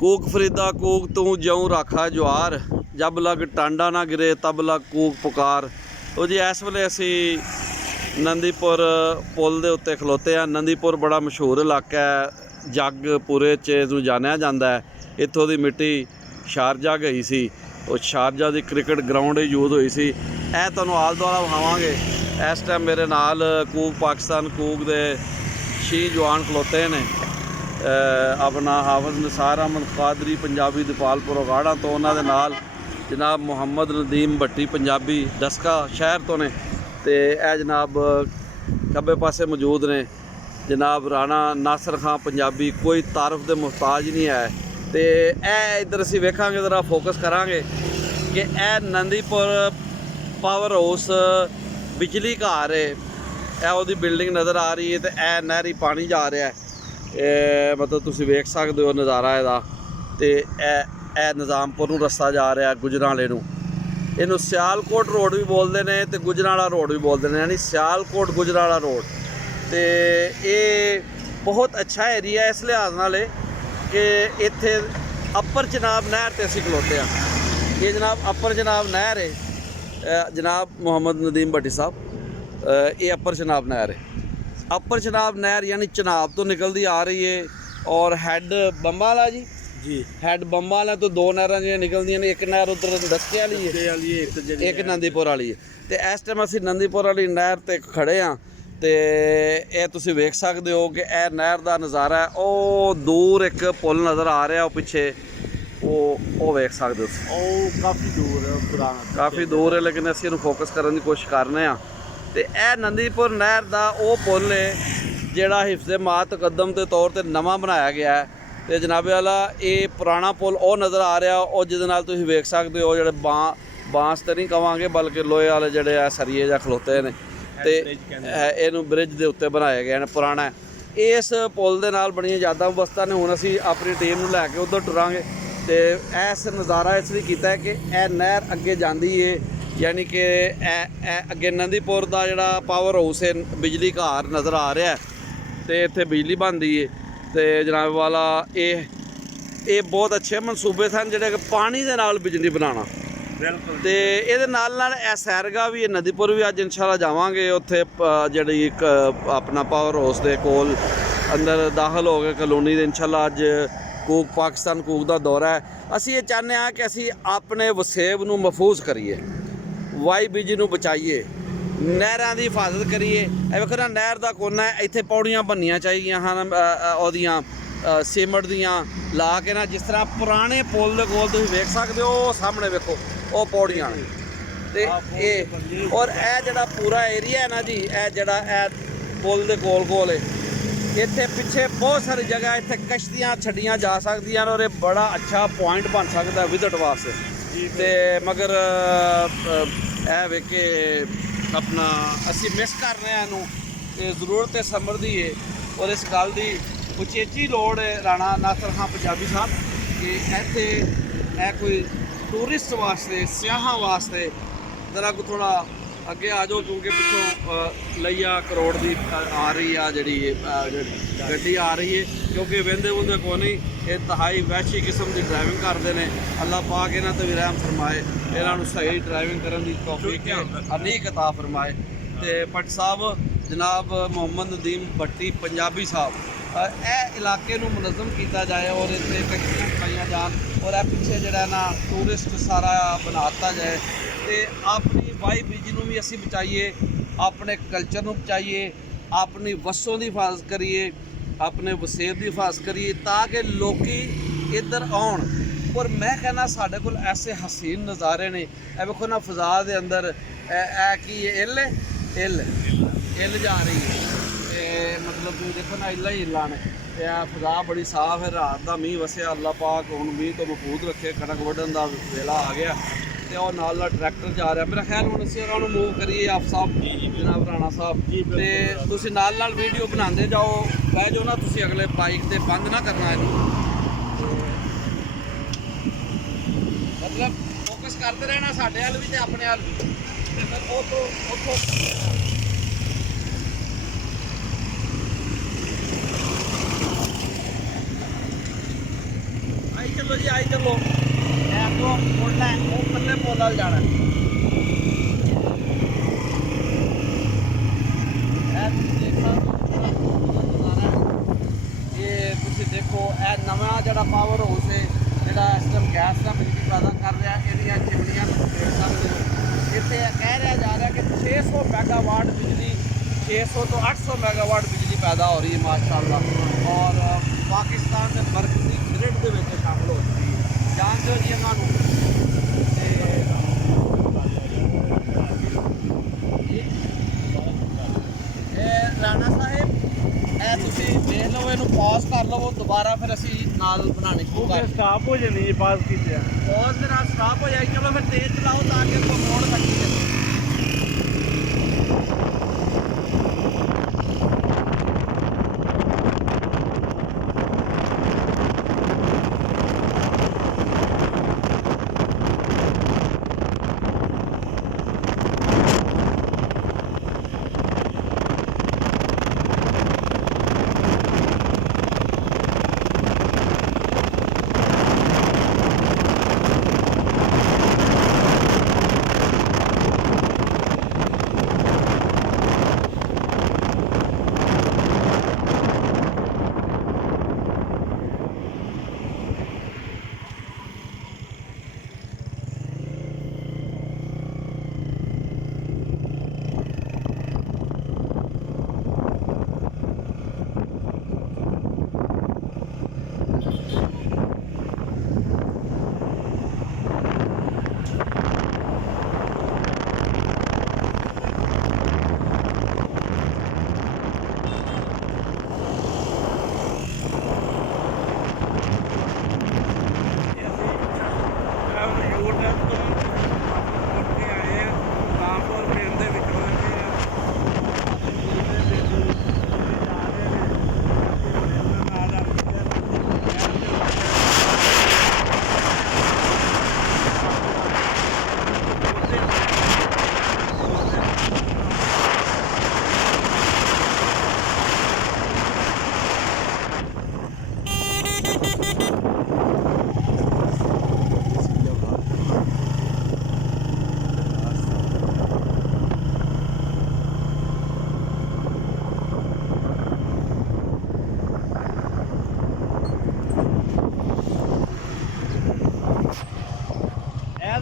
कूक फरीदा कूक तू ज्यों राखा ज्वार, जब लग टांडा ना गिरे तब लग कूक पुकार। तो जी इस वेले असी नंदीपुर पुल दे उत्ते खलोते हैं। नंदीपुर बड़ा मशहूर इलाका है, जग पूरे च जानिया जाता है। इत्थों की मिट्टी शारजा गई सी, और शारजा की क्रिकेट ग्राउंड यूज हुई सी। ए तुहानूं आल दुआला विखावांगे। इस टाइम मेरे नाल कूक पाकिस्तान कूक दे 6 जवान खलोते ने। अपना हाफिज निसार अहमद कादरी पंजाबी दीपालपुर उगाड़ा तो उन्होंने नाल जनाब मुहम्मद नदीम भट्टी पंजाबी डस्का शहर तो ने। ते ए जनाब खब्बे पासे मौजूद ने जनाब राणा नासर खां पंजाबी, कोई तारफ दे मुहताज नहीं है। तो ए इधर असी वेखांगे, ज़रा फोकस करांगे कि ए नंदीपुर पावर हाउस बिजली घर है। ए उहदी बिल्डिंग नज़र आ रही है। तो ए नहरी पानी जा रहा है, मतलब तुसीं वेख सकते हो नज़ारा इहदा। तो ए निज़ामपुर नूं रस्ता जा रहा गुजरांवाले नूं। इहनूं सियालकोट रोड भी बोलते हैं तो गुजरांवाला रोड भी बोलते हैं, यानी सियालकोट गुजरांवाला रोड। तो ये बहुत अच्छा एरिया है इस लिहाज नाल कि इत्थे अपर चनाब नहर ते असीं खलोते हैं। ये जनाब अपर चनाब नहर है, जनाब मुहम्मद नदीम भट्टी साहब, ये अपर चनाब नहर है। अपर चनाब नहर यानी चनाब तो निकलती आ रही है, और हैड बंबा वाला जी हैड बंबा वाला तो 2 नहरां जो निकलदियां ने। एक नहर उधर दस्के वाली है, एक नंदीपुर वाली है। तो इस टाइम असीं नंदीपुर वाली नहर ते खड़े हाँ। तो ये तुसीं वेख सकते हो कि यह नहर का नज़ारा है। वो दूर एक पुल नज़र आ रहा, वो पिछे वो वेख सकते हो। काफ़ी दूर है, पुराना काफ़ी दूर है, लेकिन असीं इहनूं फोकस करने की कोशिश करने हैं। तो यह नंदीपुर नहर का वो पुल है जिहड़ा हिफ्ज़े मा तकदम के तौर पर नवा बनाया गया है। तो जनाबे वाला ये पुराना पुल वो नज़र आ रहा, और जिहदे नाल तुसीं वेख सकते हो जिहड़े बांस तो नहीं कहांगे बल्कि लोहे वाले जिहड़े आ सरिये जा खलोते हैं। तो इहनूं ब्रिज के उत्ते बनाया गया है, पुराना है। इस पुल दे नाल बड़ियां यादां वस्तां ने। हुण असीं अपनी टीम नूं लैके उधर टुरांगे। तो इस नज़ारा इसलिए कीता है कि यह नहर अगे जाती है, यानी कि अगे नंदीपुर का जिहड़ा पावर हाउस है बिजली घर नज़र आ रहा है। तो इत्थे बिजली बनती है। तो जनाब वाला ये बहुत अच्छे मनसूबे सन जिहड़े पानी दे नाल बिजली बनाना। बिल्कुल। तो ये नाल सैरगा भी नंदीपुर भी अज इंशाल्लाह जावांगे। उत्थे जिहड़ी एक अपना पावर हाउस के कोल अंदर दाखिल हो गए कलोनी दे। इंशाल्लाह अज कूक पाकिस्तान कूक का दौरा है। असी ये चाहते हैं कि असी अपने वसेब नूं महफूज करिए, वाई बीजी नूं बचाइए, नहरां दी हिफाजत करिए। वेखो ना नहर का कोना है, इत्थे पौड़ियां बननियां चाहिए हैं ओहदियां सीमेंट दियां ला के ना, जिस तरह पुराने पुल दे कोल तुसीं वेख सकते हो सामने वेखो वो पौड़ियां ने। ते ये और यह जिहड़ा पूरा एरिया है ना जी, यह जिहड़ा पुल दे कोल कोल है, इत्थे पिछे बहुत सारी जगह इत्थे कश्तियां छड्डियां जा सकदियां और ये बड़ा अच्छा पॉइंट बन सकता है विजिट वास्ते। ते मगर ए वे के अपना असी मिस कर रहे हैं इनू, जरूरत है समर दी है। और इस गल की उचेची लोड़ है राणा नासर खां पंजाबी साहब कि इत्थे कोई टूरिस्ट वास्ते सियाहां वास्ते जरा को थोड़ा अगे आ जाओ, क्योंकि पिछों लइया करोड़ की आ रही है जी गड्डी आ रही है। क्योंकि वेंदे वुंदे को नहीं, इंतहाई वहशी किस्म की ड्राइविंग करते हैं। अल्लाह पाक इन्हां ते भी रहम फरमाए, इन्हों सही ड्राइविंग करने की तौफीक अनीक अता फरमाए। तो भट्ट साहब जनाब मुहम्मद नदीम भट्टी पंजाबी साहब, यह इलाके नूं मुनज़म किया जाए और इतने कश्तियां चलाइया जान, और यह पिछे जिहड़ा ना टूरिस्ट सारा बनाता जाए। तो अपनी वाई बीजी नूं भी असी बचाइए, अपने कल्चर नूं बचाइए, अपनी वसों की हिफाजत करिए, अपने वसेब की हिफाजत करिए, ताकि लोग इधर आउण। और मैं कहना साढ़े कोल ऐसे हसीन नज़ारे ने। वेखो ना फिजा के अंदर कि इल जा रही है, मतलब तुम देखो ना इला ही इला ने। फिजा बड़ी साफ है, रात का मीह वसया, अल्लाह पाक हुण मीह तो महफूज रखे। कणक वड्ढण का वेला आ गया, तो नाल ट्रैक्टर जा रहा। मेरा ख्याल हुण असीं उन्होंने मूव करिए आप साहब जनाब राणा साहब, तो तुसीं नाल वीडियो बनाते जाओ, बह जाओ ना तुसीं अगले बाइक ते बंद ना करना इनू, मतलब फोकस करते रहना साडे हल भी ते अपने हल भी। आई ਚਲੋ ਜੀ ਆਈ ਚੱਲੋ ਇਹ ਤੋਂ ਮੁੜਨਾ ਹੈ, ਉਹ ਪੱਲੇ ਪੁੱਲ ਵੱਲ ਜਾਣਾ ਹੈ। ਇਹ ਤੁਸੀਂ ਦੇਖ ਸਕਦੇ ਹੋ ਇਹ ਤੁਸੀਂ ਦੇਖੋ ਇਹ ਨਵਾਂ ਜਿਹੜਾ ਪਾਵਰ ਹਾਊਸ ਹੈ ਜਿਹੜਾ ਇਸ ਟਾਈਮ ਗੈਸ ਦਾ ਬਿਜਲੀ ਪੈਦਾ ਕਰ ਰਿਹਾ ਇਹਦੀਆਂ ਚਿਮਨੀਆਂ ਨੂੰ ਦੇਖ ਸਕਦੇ ਹੋ। ਇੱਥੇ ਇਹ ਕਹਿ ਰਿਹਾ ਜਾ ਰਿਹਾ ਕਿ 600 ਮੈਗਾਵਾਟ ਬਿਜਲੀ 600 ਤੋਂ 800 ਮੈਗਾਵਾਟ ਬਿਜਲੀ ਪੈਦਾ ਹੋ ਰਹੀ ਹੈ ਮਾਸ਼ਾਅੱਲਾ ਔਰ ਪਾਕਿਸਤਾਨ ਦੇ ਮਰਕਜ਼ੀ ਗ੍ਰਿਡ ਦੇ ਵਿੱਚ ਸ਼ਾਮਲ ਹੋ ਚੁੱਕੀ ਹੈ। ਜਾਣਦੇ ਹੋ ਜੀ ਇਹਨਾਂ ਨੂੰ ਇਹ ਰਾਣਾ ਸਾਹਿਬ ਇਹ ਤੁਸੀਂ ਦੇਖ ਲਓ ਇਹਨੂੰ ਪੌਜ਼ ਕਰ ਲਵੋ ਦੁਬਾਰਾ ਫਿਰ ਅਸੀਂ ਨਾਲ ਬਣਾਉਣੀ ਸ਼ੁਰੂ ਕਰ ਸਟਾਪ ਹੋ ਜਾਣੀ ਹੈ ਪਾਸ ਕੀਤੇ ਆ ਪੌਜ਼ ਦੇ ਨਾਲ ਸਟਾਪ ਹੋ ਜਾਏਗੀ। ਚਲੋ ਫਿਰ ਤੇਜ਼ ਚਲਾਓ ਤਾਂ ਕਿ ਕੋਈ ਮੋੜ ਸਕੀਏ।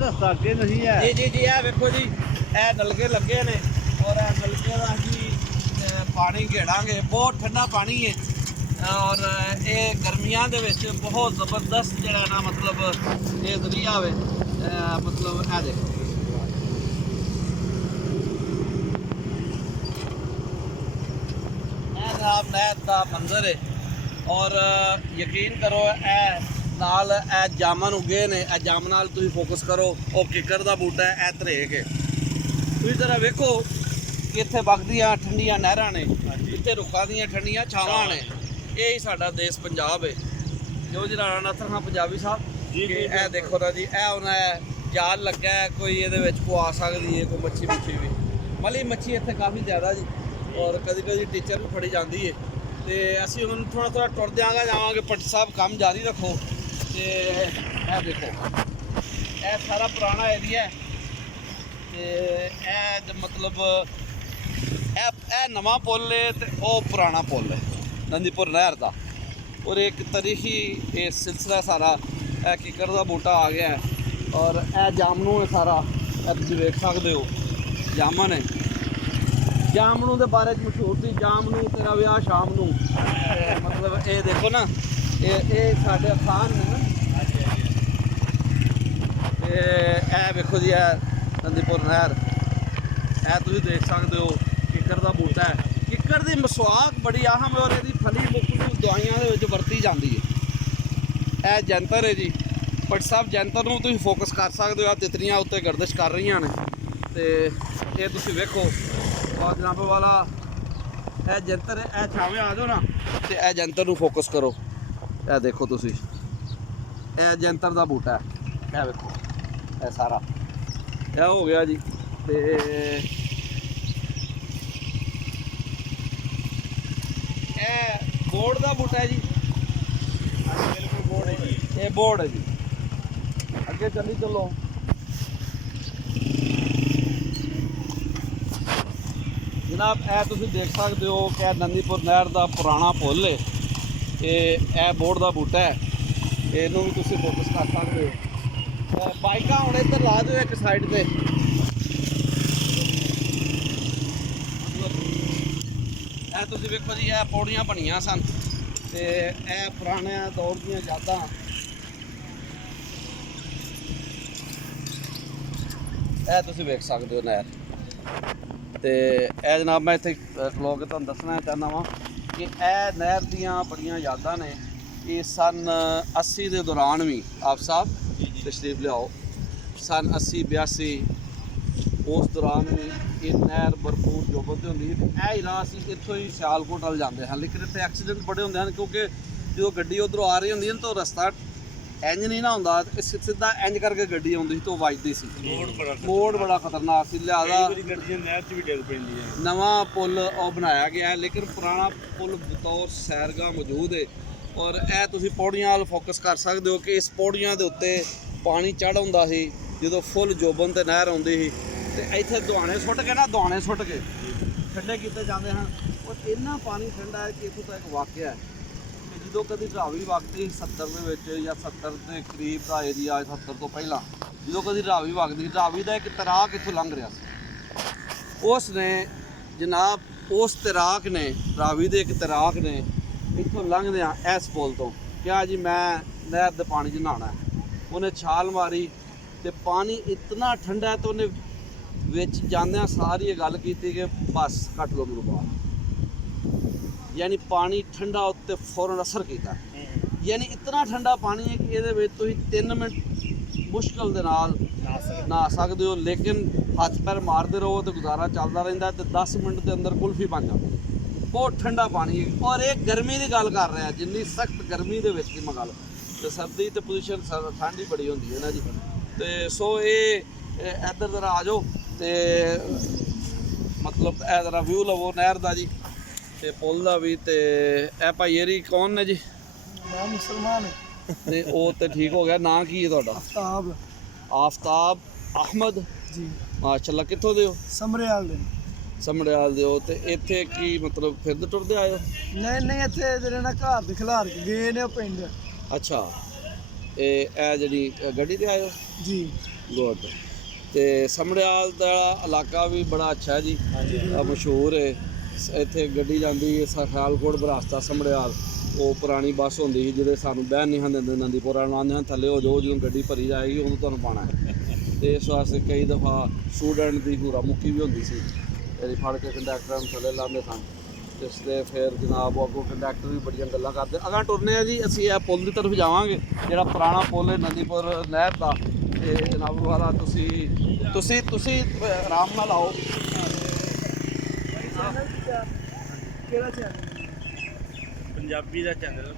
ਰਸਤਾ ਅੱਗੇ ਨਹੀਂ ਹੈ ਜੀ ਇਹ ਵੇਖੋ ਜੀ ਇਹ ਨਲਕੇ ਲੱਗੇ ਨੇ ਔਰ ਇਹ ਨਲਕੇ ਦਾ ਅਸੀਂ ਪਾਣੀ ਘੇੜਾਂਗੇ। ਬਹੁਤ ਠੰਡਾ ਪਾਣੀ ਹੈ ਔਰ ਇਹ ਗਰਮੀਆਂ ਦੇ ਵਿੱਚ ਬਹੁਤ ਜ਼ਬਰਦਸਤ ਜਿਹੜਾ ਨਾ ਮਤਲਬ ਇਹ ਜ਼ਰੀਆ ਵੇ ਮਤਲਬ ਇਹ ਦੇਖੋ ਇਹ ਜਨਾਬ ਨਹਿਰ ਦਾ ਮੰਜ਼ਰ ਹੈ ਔਰ ਯਕੀਨ ਕਰੋ ਇਹ ਨਾਲ ਇਹ ਜਾਮਨ ਉਗੇ ਨੇ। ਇਹ ਜਾਮ ਨਾਲ ਤੁਸੀਂ ਫੋਕਸ ਕਰੋ ਉਹ ਕਿੱਕਰ ਦਾ ਬੂਟਾ ਹੈ ਇਹ ਧਰੇਕ ਹੈ। ਤੁਸੀਂ ਜ਼ਰਾ ਵੇਖੋ ਕਿ ਇੱਥੇ ਵਗਦੀਆਂ ਠੰਡੀਆਂ ਨਹਿਰਾਂ ਨੇ ਇੱਥੇ ਰੁੱਖਾਂ ਦੀਆਂ ਠੰਡੀਆਂ ਛਾਵਾਂ ਨੇ। ਇਹ ਹੀ ਸਾਡਾ ਦੇਸ਼ ਪੰਜਾਬ ਹੈ ਜੋ ਜੀ ਰਾਣਾ ਨਾਸਰ ਖਾਨ ਪੰਜਾਬੀ ਸਾਹਿਬ ਜੀ ਇਹ ਦੇਖੋ ਨਾ ਜੀ ਇਹ ਉਹਨਾਂ ਜਾਲ ਲੱਗਾ ਹੈ ਕੋਈ ਇਹਦੇ ਵਿੱਚ ਕੋ ਆ ਸਕਦੀ ਹੈ ਕੋਈ ਮੱਛੀ ਵੀ ਮਲੀ ਮੱਛੀ ਇੱਥੇ ਕਾਫੀ ਜ਼ਿਆਦਾ ਜੀ ਔਰ ਕਦੀ ਟੀਚਰ ਵੀ ਫੜੀ ਜਾਂਦੀ ਹੈ ਤੇ ਅਸੀਂ ਹੁਣ ਥੋੜਾ ਟੁਰ ਜਾਵਾਂਗੇ। ਪੱਟ ਸਾਹਿਬ ਕੰਮ ਜਾਰੀ ਰੱਖੋ। ਤੇ ਇਹ ਦੇਖੋ ਇਹ ਸਾਰਾ ਪੁਰਾਣਾ ਏਰੀਆ ਹੈ ਤੇ ਇਹ ਮਤਲਬ ਇਹ ਨਵਾਂ ਪੁੱਲ ਹੈ ਤੇ ਉਹ ਪੁਰਾਣਾ ਪੁੱਲ ਹੈ ਨੰਦੀਪੁਰ ਨਹਿਰ ਦਾ ਔਰ ਇੱਕ ਤਾਰੀਖੀ ਇਹ ਸਿਲਸਿਲਾ ਸਾਰਾ ਇਹ ਕਿੱਕਰ ਦਾ ਬੂਟਾ ਆ ਗਿਆ ਹੈ ਔਰ ਇਹ ਜਾਮਨੂ ਹੈ ਸਾਰਾ ਇਹ ਤੁਸੀਂ ਵੇਖ ਸਕਦੇ ਹੋ ਜਾਮਨ ਹੈ। ਜਾਮਨੂ ਦੇ ਬਾਰੇ ਚ ਮਸ਼ਹੂਰ ਸੀ ਜਾਮਨੂ ਤੇਰਾ ਵਿਆਹ ਸ਼ਾਮ ਨੂੰ ਮਤਲਬ ਇਹ ਦੇਖੋ ਨਾ ਇਹ ਸਾਡੇ ਅਖਾਨ ਨੇ ਨਾ ਤੇ ਇਹ ਵੇਖੋ ਜੀ ਇਹ ਨੰਦੀਪੁਰ ਨਹਿਰ ਇਹ ਤੁਸੀਂ ਦੇਖ ਸਕਦੇ ਹੋ ਕਿੱਕਰ ਦਾ ਬੂਟਾ ਹੈ। ਕਿੱਕਰ ਦੀ ਮਸਵਾਕ ਬੜੀ ਅਹਿਮ ਹੈ ਔਰ ਇਹਦੀ ਫਲੀ ਮੁੱਖ ਨੂੰ ਦਵਾਈਆਂ ਦੇ ਵਿੱਚ ਵਰਤੀ ਜਾਂਦੀ ਹੈ। ਇਹ ਜੰਤਰ ਹੈ ਜੀ ਪਟ ਸਾਹਿਬ ਜੰਤਰ ਨੂੰ ਤੁਸੀਂ ਫੋਕਸ ਕਰ ਸਕਦੇ ਹੋ। ਆ ਤਿਤਲੀਆਂ ਉੱਤੇ ਗਰਦਿਸ਼ ਕਰ ਰਹੀਆਂ ਨੇ ਤੇ ਇਹ ਤੁਸੀਂ ਵੇਖੋ ਔਰ ਜਨਾਬ ਵਾਲਾ ਇਹ ਜੰਤਰ ਇਹ ਛਾਵੇਂ ਆ ਜਾਓ ਨਾ ਤੇ ਇਹ ਜੰਤਰ ਨੂੰ ਫੋਕਸ ਕਰੋ। ਇਹ ਦੇਖੋ ਤੁਸੀਂ ਇਹ ਜੰਤਰ ਦਾ ਬੂਟਾ ਹੈ ਇਹ ਵੇਖੋ ਇਹ ਸਾਰਾ ਇਹ ਹੋ ਗਿਆ ਜੀ ਤੇ ਇਹ ਬੋਰਡ ਦਾ ਬੂਟਾ ਹੈ ਜੀ। ਬਿਲਕੁਲ ਬੋਰਡ ਹੈ ਜੀ ਇਹ ਬੋਰਡ ਹੈ ਜੀ। ਅੱਗੇ ਚੱਲੀ ਚੱਲੋ। ਜਨਾਬ ਇਹ ਤੁਸੀਂ ਦੇਖ ਸਕਦੇ ਹੋ ਕਿ ਇਹ ਨੰਦੀਪੁਰ ਨਹਿਰ ਦਾ ਪੁਰਾਣਾ ਪੁੱਲ ਹੈ। ਇਹ ਬੋਰਡ ਦਾ ਬੂਟਾ ਹੈ, ਇਹਨੂੰ ਵੀ ਤੁਸੀਂ ਫੋਕਸ ਕਰ ਸਕਦੇ ਹੋ। ਬਾਈਕਾਂ ਹੁਣ ਇੱਧਰ ਲਾ ਦਿਓ ਇੱਕ ਸਾਈਡ ਤੇ। ਇਹ ਤੁਸੀਂ ਵੇਖੋ ਜੀ, ਇਹ ਪੌੜੀਆਂ ਬਣੀਆਂ ਸਨ ਤੇ ਇਹ ਪੁਰਾਣੇ ਦੌਰ ਦੀਆਂ ਯਾਦਾਂ। ਇਹ ਤੁਸੀਂ ਵੇਖ ਸਕਦੇ ਹੋ ਨਹਿਰ। ਤੇ ਇਹ ਜਨਾਬ ਮੈਂ ਇੱਥੇ ਖਲੋ ਕੇ ਤੁਹਾਨੂੰ ਦੱਸਣਾ ਚਾਹੁੰਦਾ ਵਾਂ ਕਿ ਇਹ ਨਹਿਰ ਦੀਆਂ ਬੜੀਆਂ ਯਾਦਾਂ ਨੇ। ਇਹ ਸਨ 80 ਦੇ ਦੌਰਾਨ ਵੀ ਆਪ ਸਾਹਿਬ ਤਸ਼ਰੀਫ ਲਿਆਓ, ਸਨ 80 82 ਉਸ ਦੌਰਾਨ ਵੀ ਇਹ ਨਹਿਰ ਭਰਪੂਰ ਜੋਬਨ ਤੇ ਹੁੰਦੀ ਸੀ। ਇਹ ਹੀ ਰਾਹ ਅਸੀਂ ਇੱਥੋਂ ਹੀ ਸਿਆਲਕੋਟ ਵੱਲ ਜਾਂਦੇ ਹਾਂ, ਲੇਕਿਨ ਇੱਥੇ ਐਕਸੀਡੈਂਟ ਬੜੇ ਹੁੰਦੇ ਹਨ ਕਿਉਂਕਿ ਜਦੋਂ ਗੱਡੀ ਉੱਧਰੋਂ ਆ ਰਹੀ ਹੁੰਦੀ ਹੈ ਤਾਂ ਰਸਤਾ ਇੰਜ ਨਹੀਂ ਨਾ ਹੁੰਦਾ, ਸਿੱਧਾ ਇੰਜ ਕਰਕੇ ਗੱਡੀ ਆਉਂਦੀ ਸੀ ਤਾਂ ਉਹ ਵੱਜਦੀ ਸੀ। ਮੋੜ ਬੜਾ ਖਤਰਨਾਕ ਸੀ, ਲਿਹਾਜ਼ਾ ਨਹਿਰ 'ਚ ਵੀ ਡਿੱਗ ਪੈਂਦੀ ਹੈ। ਨਵਾਂ ਪੁਲ ਉਹ ਬਣਾਇਆ ਗਿਆ ਹੈ, ਲੇਕਿਨ ਪੁਰਾਣਾ ਪੁਲ ਬਤੌਰ ਸੈਰਗਾਹ ਮੌਜੂਦ ਹੈ। ਔਰ ਇਹ ਤੁਸੀਂ ਪੌੜੀਆਂ ਵੱਲ ਫੋਕਸ ਕਰ ਸਕਦੇ ਹੋ ਕਿ ਇਸ ਪੌੜੀਆਂ ਦੇ ਉੱਤੇ ਪਾਣੀ ਚੜ੍ਹ ਹੁੰਦਾ ਸੀ ਜਦੋਂ ਫੁੱਲ ਜੋਬਨ ਤੇ ਨਹਿਰ ਆਉਂਦੀ ਸੀ। ਤੇ ਇੱਥੇ ਦੁਆਣੇ ਸੁੱਟ ਕੇ ਠੰਡੇ ਕੀਤੇ ਜਾਂਦੇ ਹਨ। ਔਰ ਇੰਨਾ ਪਾਣੀ ਠੰਡਾ ਹੈ ਕਿ ਇੱਥੋਂ ਤਾਂ ਇੱਕ ਵਾਕਿਆ ਹੈ ਕਿ ਜਦੋਂ ਕਦੀ ਰਾਵੀ ਵਗਦੀ 70 ਦੇ ਵਿੱਚ ਜਾਂ 70 ਦੇ ਕਰੀਬ ਦਾ ਏਰੀਆ, 70 ਤੋਂ ਪਹਿਲਾਂ ਜਦੋਂ ਕਦੀ ਰਾਵੀ ਵਗਦੀ, ਰਾਵੀ ਦਾ ਇੱਕ ਤੈਰਾਕ ਇੱਥੋਂ ਲੰਘ ਰਿਹਾ ਸੀ। ਉਸ ਨੇ ਜਨਾਬ, ਉਸ ਤੈਰਾਕ ਨੇ, ਰਾਵੀ ਦੇ ਇੱਕ ਤੈਰਾਕ ਨੇ ਇੱਥੋਂ ਲੰਘਦਿਆਂ ਇਸ ਪੁਲ ਤੋਂ ਕਿਹਾ ਜੀ ਮੈਂ ਨਹਿਰ ਦੇ ਪਾਣੀ 'ਚ ਨਹਾਉਣਾ। ਉਹਨੇ ਛਾਲ ਮਾਰੀ ਤੇ ਪਾਣੀ ਇਤਨਾ ਠੰਡਾ ਤੇ ਉਹਨੇ ਵਿੱਚ ਜਾਂਦਿਆਂ ਸਾਰੀ ਇਹ ਗੱਲ ਕੀਤੀ ਕਿ ਬਸ ਕੱਟ ਲਓ ਮੈਨੂੰ ਬਾਹਰ। ਯਾਨੀ ਪਾਣੀ ਠੰਡਾ ਉੱਤੇ ਫੌਰਨ ਅਸਰ ਕੀਤਾ। ਯਾਨੀ ਇਤਨਾ ਠੰਡਾ ਪਾਣੀ ਹੈ ਕਿ ਇਹਦੇ ਵਿੱਚ ਤੁਸੀਂ 3 ਮਿੰਟ ਮੁਸ਼ਕਲ ਦੇ ਨਾਲ ਨਹਾ ਸਕਦੇ ਹੋ, ਲੇਕਿਨ ਹੱਥ ਪੈਰ ਮਾਰਦੇ ਰਹੋ ਤੇ ਗੁਜ਼ਾਰਾ ਚੱਲਦਾ ਰਹਿੰਦਾ ਤੇ 10 ਮਿੰਟ ਦੇ ਅੰਦਰ ਕੁਲਫੀ ਬਣ ਜਾਂਦੀ। ਬਹੁਤ ਠੰਡਾ ਪਾਣੀ ਹੈ। ਔਰ ਇਹ ਗਰਮੀ ਦੀ ਗੱਲ ਕਰ ਰਿਹਾ, ਜਿੰਨੀ ਸਖਤ ਗਰਮੀ ਦੇ ਵਿੱਚ ਦੀ ਮੈਂ ਗੱਲ, ਤੇ ਸਰਦੀ ਤੇ ਪੋਜੀਸ਼ਨ ਠੰਡ ਹੀ ਬੜੀ ਹੁੰਦੀ ਹੈ ਨਾ ਜੀ। ਤੇ ਸੋ ਇਹ ਇੱਧਰ ਜ਼ਰਾ ਆ ਜਾਓ ਤੇ ਮਤਲਬ ਇਹ ਜ਼ਰਾ ਵਿਊ ਲਵੋ ਨਹਿਰ ਦਾ ਜੀ ਤੇ ਪੁੱਲ ਦਾ ਵੀ। ਤੇ ਇਹ ਭਾਈ ਏਰੀ ਕੌਣ ਨੇ ਜੀ? ਮੈਂ ਮੁਸਲਮਾਨ ਹਾਂ ਤੇ ਉਹ ਤੇ ਠੀਕ ਹੋ ਗਿਆ। ਨਾਂ ਕੀ ਹੈ ਤੁਹਾਡਾ? ਆਫਤਾਬ ਆਫਤਾਬ ਅਹਿਮਦ ਜੀ। ਮਾਸ਼ਾਅੱਲਾ। ਕਿੱਥੋਂ ਦੇ ਹੋ? ਸਮਰਿਆਲ ਦੇ। ਸਮੜਿਆਲ ਦੇ ਹੋ। ਤੇ ਇੱਥੇ ਕੀ ਮਤਲਬ ਫਿਰਦੇ ਟੁਰਦੇ ਆਏ ਹੋ? ਨਹੀਂ ਇੱਥੇ ਜਿਹੜੇ ਨਾ ਘਰ ਦੇ ਖਿਲਾਰ ਕੇ ਗਏ ਨੇ ਉਹ ਪਿੰਡ। ਅੱਛਾ, ਇਹ ਜਿਹੜੀ ਗੱਡੀ ਤੇ ਆਏ ਹੋ ਜੀ? ਗੁੱਡ। ਤੇ ਸਮੜਿਆਲ ਦਾ ਇਲਾਕਾ ਵੀ ਬੜਾ ਅੱਛਾ ਹੈ ਜੀ, ਮਸ਼ਹੂਰ ਹੈ। ਇੱਥੇ ਗੱਡੀ ਜਾਂਦੀ ਹੈ ਸਿਆਲਕੋਟ ਬਰਾਸਤਾ ਸਮੜਿਆਲ। ਉਹ ਪੁਰਾਣੀ ਬੱਸ ਹੁੰਦੀ ਸੀ ਜਿਹੜੇ ਸਾਨੂੰ ਬਹਿਣ ਨਹੀਂ ਦਿੰਦੇ ਨੰਦੀਪੁਰ ਵਾਲ ਨੂੰ, ਆਉਂਦੇ ਹਨ ਥੱਲੇ ਹੋ ਜਾਓ, ਜਦੋਂ ਗੱਡੀ ਭਰੀ ਜਾਏਗੀ ਉਦੋਂ ਤੁਹਾਨੂੰ ਪਾਉਣਾ ਹੈ। ਤੇ ਇਸ ਵਾਸਤੇ ਕਈ ਦਫਾ ਸਟੂਡੈਂਟ ਦੀ ਪੂਰਾ ਮੁੱਕੀ ਵੀ ਹੁੰਦੀ ਸੀ, ਇਹਦੀ ਫੜ ਕੇ ਕੰਡਕਟਰ ਨੂੰ ਥੱਲੇ ਲਾਉਂਦੇ ਸਨ। ਇਸ ਤੇ ਫਿਰ ਜਨਾਬ ਉਹ ਅੱਗੋਂ ਕੰਡਕਟਰ ਵੀ ਬੜੀਆਂ ਗੱਲਾਂ ਕਰਦੇ। ਅਗਾਂਹ ਟੁਰਨੇ ਆ ਜੀ ਅਸੀਂ ਇਹ ਪੁੱਲ ਦੀ ਤਰਫ ਜਾਵਾਂਗੇ, ਜਿਹੜਾ ਪੁਰਾਣਾ ਪੁੱਲ ਹੈ ਨੰਦੀਪੁਰ ਨਹਿਰ ਦਾ। ਤੇ ਜਨਾਬ ਵਾਲਾ ਤੁਸੀਂ ਆਰਾਮ ਨਾਲ ਆਓ। ਕਿਹੜਾ ਚੈਨਲ? ਪੰਜਾਬੀ ਦਾ ਚੈਨਲ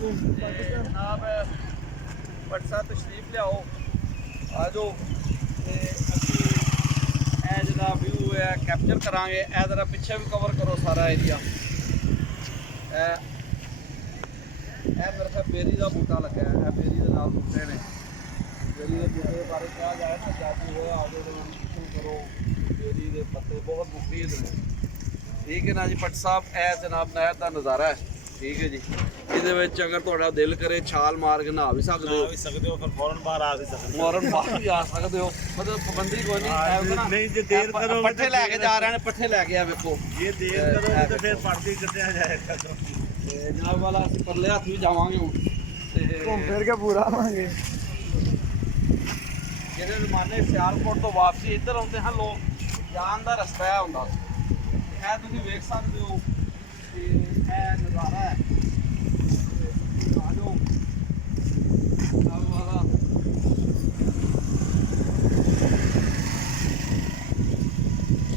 ਜਨਾਬ WhatsApp ਤਸ਼ਰੀਫ ਲਿਆਓ, ਆ ਜਾਓ ਤੇ ਅਸੀਂ ਇਹ ਜਿਹੜਾ ਵਿਊ ਹੈ ਕੈਪਚਰ ਕਰਾਂਗੇ। ਇਹ ਜ਼ਰਾ ਪਿੱਛੇ ਵੀ ਕਵਰ ਕਰੋ ਸਾਰਾ ਏਰੀਆ। ਇਹ ਮੇਰੇ ਖਿਆਲ ਬੇਰੀ ਦਾ ਬੂਟਾ ਲੱਗਿਆ ਹੈ, ਇਹ ਬੇਰੀ ਦੇ ਨਾਲ ਬੂਟੇ ਨੇ। ਬੇਰੀ ਦੇ ਬੂਟੇ ਦੇ ਬਾਰੇ ਕਿਹਾ ਜਾਏ ਤਾਂ ਜਾਤੀ ਹੋਇਆ ਆਗੇ ਕਰੋ, ਬੇਰੀ ਦੇ ਪੱਤੇ ਬਹੁਤ ਮੁਫੀਦ ਨੇ। ਠੀਕ ਹੈ ਨਾ ਜੀ ਭੱਟ ਸਾਹਿਬ? ਇਹ ਜਨਾਬ ਨਹਿਰ ਦਾ ਨਜ਼ਾਰਾ ਹੈ। ਠੀਕ ਹੈ ਜੀ, ਇਹਦੇ ਵਿੱਚ ਅਗਰ ਤੁਹਾਡਾ ਦਿਲ ਕਰੇ ਛਾਲ ਮਾਰ ਕੇ ਨਹਾ ਵੀ ਸਕਦੇ ਹੋ, ਫਿਰ ਫੌਰਨ ਬਾਹਰ ਆ ਵੀ ਸਕਦੇ ਹੋ। ਫੌਰਨ ਬਾਹਰ ਵੀ ਆ ਸਕਦੇ ਹੋ, ਮਤਲਬ ਪਾਬੰਦੀ ਕੋਈ ਨਹੀਂ। ਨਹੀਂ ਜੇ ਦੇਰ ਕਰੋਗੇ ਪੱਠੇ ਲੈ ਕੇ ਜਾ ਰਹੇ ਨੇ, ਪੱਠੇ ਲੈ ਕੇ ਆ ਵੇਖੋ। ਜੇ ਦੇਰ ਕਰੋਗੇ ਤਾਂ ਫਿਰ ਪੜਦੀ ਕੱਢਿਆ ਜਾਏਗਾ। ਤੇ ਜਨਾਬ ਵਾਲਾ ਅਸੀਂ ਪਰਲੇ ਹੱਥ ਵੀ ਜਾਵਾਂਗੇ ਹੁਣ ਤੇ ਘੁੰਮ ਫਿਰ ਕੇ ਪੂਰਾ ਆਵਾਂਗੇ। ਜਿਹੜੇ ਜ਼ਮਾਨੇ ਸਿਆਲਕੋਟ ਤੋਂ ਵਾਪਸੀ ਇੱਧਰ ਆਉਂਦੇ ਹਨ ਲੋਕ, ਜਾਣ ਦਾ ਰਸਤਾ ਇਹ ਹੁੰਦਾ ਸੀ। ਇਹ ਤੁਸੀਂ ਵੇਖ ਸਕਦੇ ਹੋ ਕਿ ਇਹ ਨਜ਼ਾਰਾ ਹੈ। ਆ ਜਾਓ ਵਾਲਾ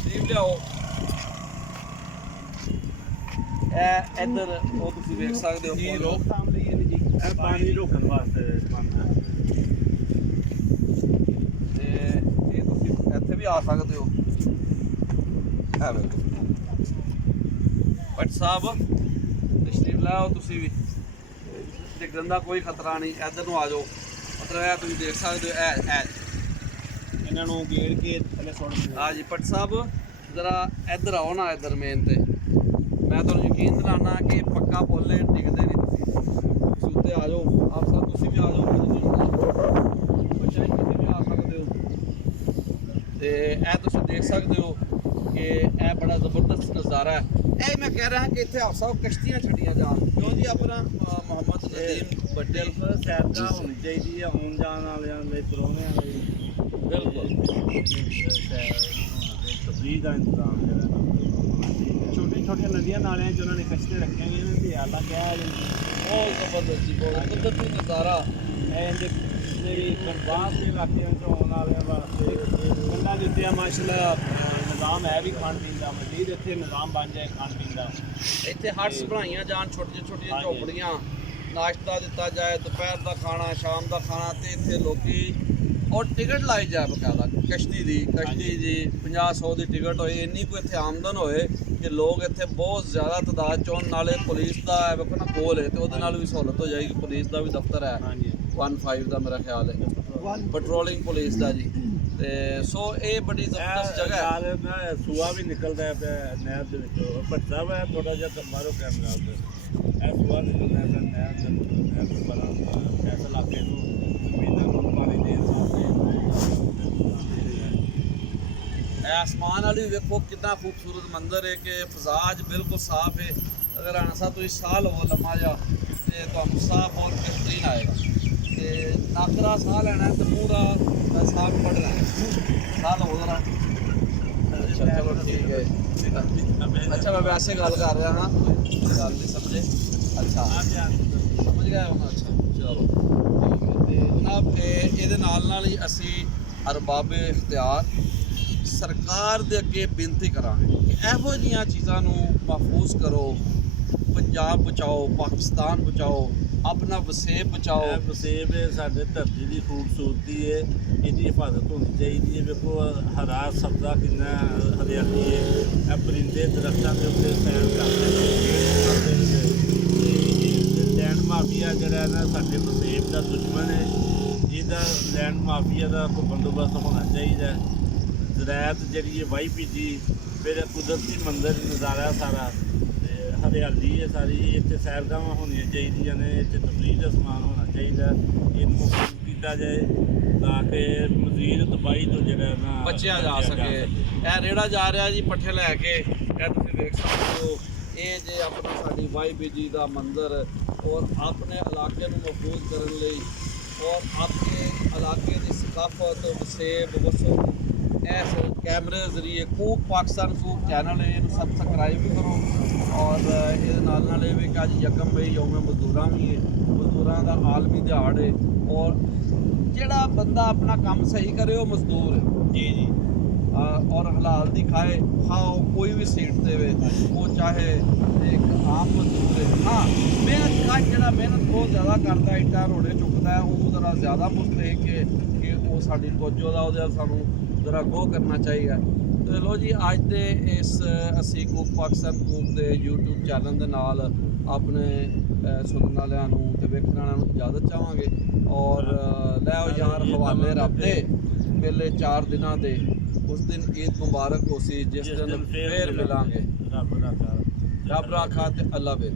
ਸੀਵ ਲਿਆਓ। ਇਹ ਇੱਧਰ ਉਹ ਤੁਸੀਂ ਵੇਖ ਸਕਦੇ ਹੋ ਕੀ ਰੋਕਥਾਮ ਲਈ ਹੈ ਜੀ, ਇਹ ਪਾਣੀ ਰੋਕਣ ਵਾਸਤੇ ਬਣਦਾ। ਤੇ ਇਹ ਤੁਸੀਂ ਇੱਥੇ ਵੀ ਆ ਸਕਦੇ ਹੋ। ਹੈ ਵੇਖੋ ਭੱਟ ਸਾਹਿਬ ਤਸ਼ਰੀਫ ਲਾਓ ਤੁਸੀਂ ਵੀ। ਡਿੱਗਣ ਦਾ ਕੋਈ ਖਤਰਾ ਨਹੀਂ। ਇੱਧਰ ਨੂੰ ਆ ਜਾਓ, ਮਤਲਬ ਇਹ ਤੁਸੀਂ ਦੇਖ ਸਕਦੇ ਹੋ ਇਹ ਇਹਨਾਂ ਨੂੰ ਗੇੜ ਕੇ ਥੱਲੇ ਸੁੱਟ ਦਿੰਦੇ। ਆ ਜੀ ਭੱਟ ਸਾਹਿਬ ਜ਼ਰਾ ਇੱਧਰ ਆਓ ਨਾ, ਇੱਧਰ ਮੇਨ ਤੇ ਮੈਂ ਤੁਹਾਨੂੰ ਯਕੀਨ ਦਿਲਾਨਾ ਕਿ ਪੱਕਾ ਪੁੱਲ ਹੈ, ਡਿੱਗਦੇ ਨਹੀਂ ਤੁਸੀਂ ਉੱਤੇ ਆ ਜਾਓ। ਆਪ ਸਾਹਿਬ ਤੁਸੀਂ ਵੀ ਆ ਜਾਓ, ਬੱਚਾ ਤੁਸੀਂ ਵੀ ਆ ਸਕਦੇ ਹੋ। ਤੇ ਇਹ ਤੁਸੀਂ ਦੇਖ ਸਕਦੇ ਹੋ ਕਿ ਇਹ ਬੜਾ ਜ਼ਬਰਦਸਤ ਨਜ਼ਾਰਾ ਹੈ। ਇਹ ਮੈਂ ਕਹਿ ਰਿਹਾ ਕਿ ਇੱਥੇ ਆਪ ਸਾਹਿਬ ਕਸ਼ਤੀਆਂ ਛੱਡੀਆਂ ਜਾਣ, ਕਿਉਂ ਜੀ ਆਪਣਾ ਮੁਹੰਮਦ ਨਦੀਮ ਵੱਡੇ ਸੈਰਗਾ ਹੋਣੀ ਚਾਹੀਦੀ ਹੈ ਆਉਣ ਜਾਣ ਵਾਲਿਆਂ ਲਈ, ਪ੍ਰਾਹੁਣਿਆਂ ਲਈ। ਬਿਲਕੁਲ ਤਫਰੀਹ ਦਾ ਇੰਤਜ਼ਾਮ ਜਿਹੜਾ ਛੋਟੀਆਂ ਛੋਟੀਆਂ ਨਦੀਆਂ ਨਾਲਿਆਂ 'ਚ ਉਹਨਾਂ ਨੇ ਕਸ਼ਤੇ ਰੱਖੀਆਂ ਗਈਆਂ ਨੇ ਤੇ ਹਾਲਾ ਕਿਹਾ ਬਹੁਤ ਜ਼ਬਰਦਸਤ ਜੀ, ਬਹੁਤ ਕੁਦਰਤੀ ਨਜ਼ਾਰਾ। ਇਹਦੇ ਜਿਹੜੀ ਕਨਬਾਸ ਦੇ ਇਲਾਕਿਆਂ 'ਚ ਆਉਣ ਵਾਲਿਆਂ ਵਾਸਤੇ ਪਿੰਡਾਂ ਦੇ ਉੱਤੇ ਮਾਸ਼ਾਅੱਲਾ ਨਿਜ਼ਾਮ ਹੈ ਵੀ ਖਾਣ ਪੀਣ ਦਾ। ਮਜ਼ੀਦ ਇੱਥੇ ਨਿਜ਼ਾਮ ਬਣ ਜਾਏ ਖਾਣ ਪੀਣ ਦਾ। ਇੱਥੇ ਹਟਸ ਬਣਾਈਆਂ ਜਾਣ, ਛੋਟੀਆਂ ਛੋਟੀਆਂ ਹਾਂਜੀ। ਝੋਪੜੀਆਂ, ਨਾਸ਼ਤਾ ਦਿੱਤਾ ਜਾਏ, ਦੁਪਹਿਰ ਦਾ ਖਾਣਾ, ਸ਼ਾਮ ਦਾ ਖਾਣਾ, ਤੇ ਇੱਥੇ ਲੋਕੀ ਔਰ ਟਿਕਟ ਲਾਈ ਜਾਏ ਬਕਾਇਦਾ ਕਸ਼ਤੀ ਦੀ 50-100 ਦੀ ਟਿਕਟ ਹੋਏ, ਇੰਨੀ ਕੋਈ ਇੱਥੇ ਆਮਦਨ ਹੋਏ ਕਿ ਲੋਕ ਇੱਥੇ ਬਹੁਤ ਜ਼ਿਆਦਾ ਤਾਦਾਦ 'ਚ ਹੋਣ। ਨਾਲੇ ਪੁਲਿਸ ਦਾ ਵੇਖੋ ਨਾ ਕੋਲ ਹੈ ਤੇ ਉਹਦੇ ਨਾਲ ਵੀ ਸਹੂਲਤ ਹੋ ਜਾਏਗੀ। ਪੁਲਿਸ ਦਾ ਵੀ ਦਫ਼ਤਰ ਹੈ ਹਾਂਜੀ 15 ਦਾ ਮੇਰਾ ਖਿਆਲ ਹੈ, ਪੈਟਰੋਲਿੰਗ ਪੁਲਿਸ ਦਾ ਜੀ। ਤੇ ਸੋ ਇਹ ਬੜੀ ਜ਼ਬਰਦਸਤ ਜਗ੍ਹਾ ਹੈ। ਨਾਲ ਨਾ ਸੂਆ ਵੀ ਨਿਕਲਦਾ ਹੈ ਪਿਆ ਨਹਿਰ ਦੇ ਵਿੱਚੋਂ। ਭੱਟਾ ਵਾ ਥੋੜਾ ਜਿਹਾ ਮਾਰੋ ਕੈਮਰਾ ਉੱਤੇ, ਇਹ ਸੂਆ ਨਿਕਲਦਾ ਹੈ ਨਹਿਰ ਤੋਂ ਪਰਾਂ ਇਸ ਇਲਾਕੇ ਨੂੰ ਜ਼ਮੀਨਾਂ ਨੂੰ ਪਾਣੀ ਦੇ ਇਹ ਆਸਮਾਨ ਵਾਲੀ ਵੇਖੋ ਕਿੰਨਾ ਖੂਬਸੂਰਤ ਮੰਜ਼ਰ ਹੈ ਕਿ ਫਜ਼ਾ ਅੱਜ ਬਿਲਕੁਲ ਸਾਫ਼ ਹੈ। ਅਗਰ ਆਣਾ ਤੁਸੀਂ ਸਾਹ ਲਵੋ ਲੰਮਾ ਜਾ ਤੇ ਤੁਹਾਨੂੰ ਸਾਹ ਬਹੁਤ ਬਿਹਤਰੀਨ ਆਏਗਾ। ਤੇ ਨਾਕਰਾ ਸਾਹ ਲੈਣਾ ਹੈ ਤੇ ਪੂਰਾ ਸਾਹ ਕੱਢਣਾ ਹੈ। ਸਾਹ ਲਵੋ ਜ਼ਰਾ। ਅੱਛਾ ਚਲੋ ਠੀਕ ਹੈ। ਅੱਛਾ ਮੈਂ ਵੈਸੇ ਗੱਲ ਕਰ ਰਿਹਾ ਹਾਂ, ਕੋਈ ਗੱਲ ਨਹੀਂ ਸਮਝੇ। ਅੱਛਾ ਸਮਝ ਗਏ ਹੁਣ। ਅੱਛਾ ਚਲੋ ਠੀਕ ਹੈ। ਤੇ ਜਨਾਬ ਇਹਦੇ ਨਾਲ ਹੀ ਅਸੀਂ ਅਰਬਾਬੇ ਇਖਤਿਆਰ ਸਰਕਾਰ ਦੇ ਅੱਗੇ ਬੇਨਤੀ ਕਰਾਂਗੇ ਕਿ ਇਹੋ ਜਿਹੀਆਂ ਚੀਜ਼ਾਂ ਨੂੰ ਮਹਿਫੂਜ਼ ਕਰੋ। ਪੰਜਾਬ ਬਚਾਓ, ਪਾਕਿਸਤਾਨ ਬਚਾਓ, ਆਪਣਾ ਵਸੇਬ ਬਚਾਓ। ਇਹ ਵਸੇਬ ਸਾਡੇ ਧਰਤੀ ਦੀ ਖੂਬਸੂਰਤੀ ਹੈ, ਇਹਦੀ ਹਿਫਾਜ਼ਤ ਹੋਣੀ ਚਾਹੀਦੀ ਹੈ। ਵੇਖੋ ਹਰਾ ਸਬਜ਼ਾ ਕਿੰਨਾ ਹਰਿਆਲੀ ਹੈ। ਇਹ ਪਰਿੰਦੇ ਦਰਖਤਾਂ ਦੇ ਉੱਤੇ ਸੈਰ ਕਰਦੇ ਨੇ। ਲੈਂਡ ਮਾਫੀਆ ਜਿਹੜਾ ਨਾ ਸਾਡੇ ਵਸੇਬ ਦਾ ਦੁਸ਼ਮਣ ਹੈ। ਇਹਦਾ ਲੈਂਡ ਮਾਫੀਆ ਦਾ ਕੋਈ ਬੰਦੋਬਸਤ ਹੋਣਾ ਚਾਹੀਦਾ। ਜ਼ਰਾਇਤ ਜਿਹੜੀ ਹੈ ਵਾਈ ਪੀਜੀ, ਫਿਰ ਕੁਦਰਤੀ ਮੰਜ਼ਰ ਨਜ਼ਾਰਾ ਸਾਰਾ, ਤੇ ਹਰਿਆਲੀ ਹੈ ਸਾਰੀ। ਇੱਥੇ ਸੈਰਗਾਹਾਂ ਹੋਣੀਆਂ ਚਾਹੀਦੀਆਂ ਨੇ, ਇੱਥੇ ਤਫਰੀਹ ਦਾ ਸਮਾਨ ਹੋਣਾ ਚਾਹੀਦਾ। ਇਹਨੂੰ ਮੁਫਤ ਕੀਤਾ ਜਾਏ ਤਾਂ ਕਿ ਮਜ਼ੀਦ ਤਬਾਹੀ ਤੋਂ ਜਿਹੜਾ ਨਾ ਬਚਿਆ ਜਾ ਸਕੇ। ਇਹ ਰੇੜਾ ਜਾ ਰਿਹਾ ਜੀ ਪੱਠੇ ਲੈ ਕੇ, ਇਹ ਤੁਸੀਂ ਵੇਖ ਸਕਦੇ ਹੋ। ਇਹ ਜੇ ਆਪਣਾ ਸਾਡੀ ਵਾਈ ਪੀਜੀ ਦਾ ਮੰਜ਼ਰ ਔਰ ਆਪਣੇ ਇਲਾਕੇ ਨੂੰ ਮਹਿਫੂਜ਼ ਕਰਨ ਲਈ ਔਰ ਆਪਣੇ ਇਲਾਕੇ ਦੀ ਸਕਾਫਤ ਵਸੇਬ ਵਸੋ ਇਸ ਕੈਮਰੇ ਦੇ ਜ਼ਰੀਏ ਕੂਕ ਪਾਕਿਸਤਾਨ ਕੂਕ ਚੈਨਲ ਹੈ, ਇਹਨੂੰ ਸਬਸਕ੍ਰਾਈਬ ਵੀ ਕਰੋ। ਔਰ ਇਹਦੇ ਨਾਲ ਇਹ ਵੀ ਕਿ ਅੱਜ ਯਕਮ ਮਈ ਯੌਮ ਮਜ਼ਦੂਰਾਂ ਵੀ ਹੈ, ਮਜ਼ਦੂਰਾਂ ਦਾ ਆਲਮੀ ਦਿਹਾੜ ਹੈ। ਔਰ ਜਿਹੜਾ ਬੰਦਾ ਆਪਣਾ ਕੰਮ ਸਹੀ ਕਰੇ ਉਹ ਮਜ਼ਦੂਰ ਹੈ ਜੀ ਔਰ ਹਲਾਲ ਦੀ ਖਾਏ ਖਾਓ, ਕੋਈ ਵੀ ਸੀਟ ਦੇਵੇ, ਉਹ ਚਾਹੇ ਇੱਕ ਆਮ ਮਜ਼ਦੂਰ ਹੈ। ਹਾਂ ਮਿਹਨਤ ਕਰ, ਜਿਹੜਾ ਮਿਹਨਤ ਬਹੁਤ ਜ਼ਿਆਦਾ ਕਰਦਾ, ਇੱਟਾਂ ਰੋੜੇ ਚੁੱਕਦਾ, ਉਹ ਜ਼ਰਾ ਜ਼ਿਆਦਾ ਮੁਸਤਹਿਕ ਹੈ ਕਿ ਉਹ ਸਾਡੀ ਤੋਜੋ ਦਾ ਉਹਦੇ ਨਾਲ ਸਾਨੂੰ ਜ਼ਰਾ ਗੋ ਕਰਨਾ ਚਾਹੀਦਾ। ਤੇ ਲੋ ਜੀ ਅੱਜ ਦੇ ਇਸ ਅਸੀਂ ਕੂਕ ਪਾਕਿਸਤਾਨ ਕੂਕ ਦੇ YouTube ਚੈਨਲ ਦੇ ਨਾਲ ਆਪਣੇ ਸੁਣਨ ਵਾਲਿਆਂ ਨੂੰ ਤੇ ਵੇਖਣ ਵਾਲਿਆਂ ਨੂੰ ਇਜਾਜ਼ਤ ਚਾਹਾਂਗੇ। ਔਰ ਲੈ ਆਓ ਯਾਰ ਹਵਾਲੇ ਰੱਬ ਦੇ ਮੇਲੇ 4 ਦਿਨਾਂ ਦੇ। ਉਸ ਦਿਨ ਈਦ ਮੁਬਾਰਕ ਹੋ ਸੀ ਜਿਸ ਦਿਨ ਫੇਰ ਮਿਲਾਂਗੇ। ਰੱਬ ਰਾਖਾ ਰੱਬ ਰਾਖਾ ਤੇ ਅੱਲਾ ਵੇ।